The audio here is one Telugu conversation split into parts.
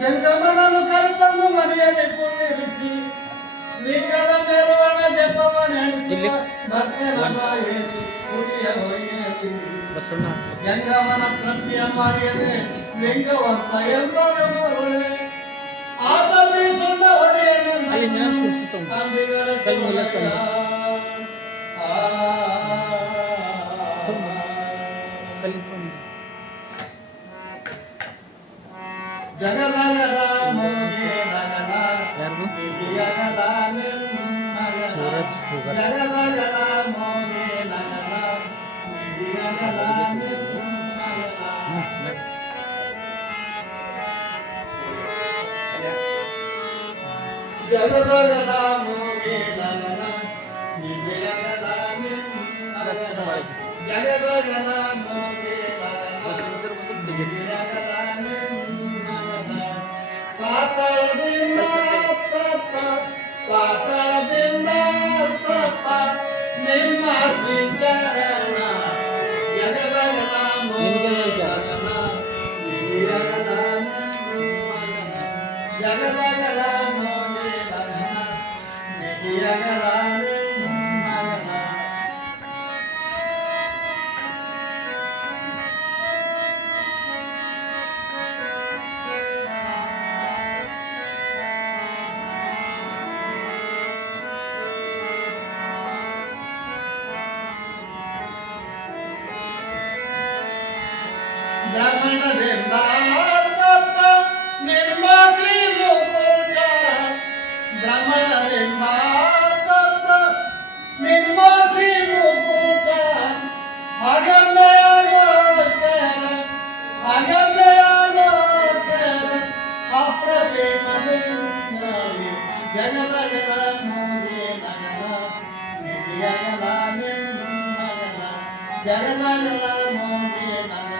ಜಂಗಮನನ್ನು ಕರೆತಂದು ಮನೆಯಲ್ಲಿ ಕುಳ್ಳಿರಿಸಿ ಲಿಂಗದ ಮೇಲ್ವಣ ಜಪವ ನಡೆಸಿ ಮತ್ತೆ ನಮ್ಮ ಸುಡಿಯ ಹೊಯ್ಯಲಿ ಜಂಗಮನ ತೃಪ್ತಿಯ ಮಾರಿಯದೆ ಲಿಂಗವಂತ ಎಲ್ಲರ ಮರುಳೆ ಆತನೇ ಸುಣ್ಣ ಹೊಡೆಯನ್ನು ನಂಬಿದರ ಕಲ್ಮೂಲಕ Jaga-jaga mau ಪಾತಾಳದಿಂದ ತತ್ತ, ನಿಮ್ಮ ಶ್ರೀಚರಣ ಜಗದಗಲ ನಿನ್ಗೇನ್ ವಿಚಾರ? ಜಗದಗಲ బ్రహ్మణ బింబాత్మ నిమ్మ త్రిముకుట బ్రహ్మణ బింబాత్మ నిమ్మ త్రిముకుట అగంధయాగోచర అగంధయాగోచర అప్రతిమలింగాలి జగద జగద మూలే నగర నిజయగల నిమ్మ జగద జగద మూలే నగర.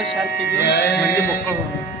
मंडी मंदिर बुक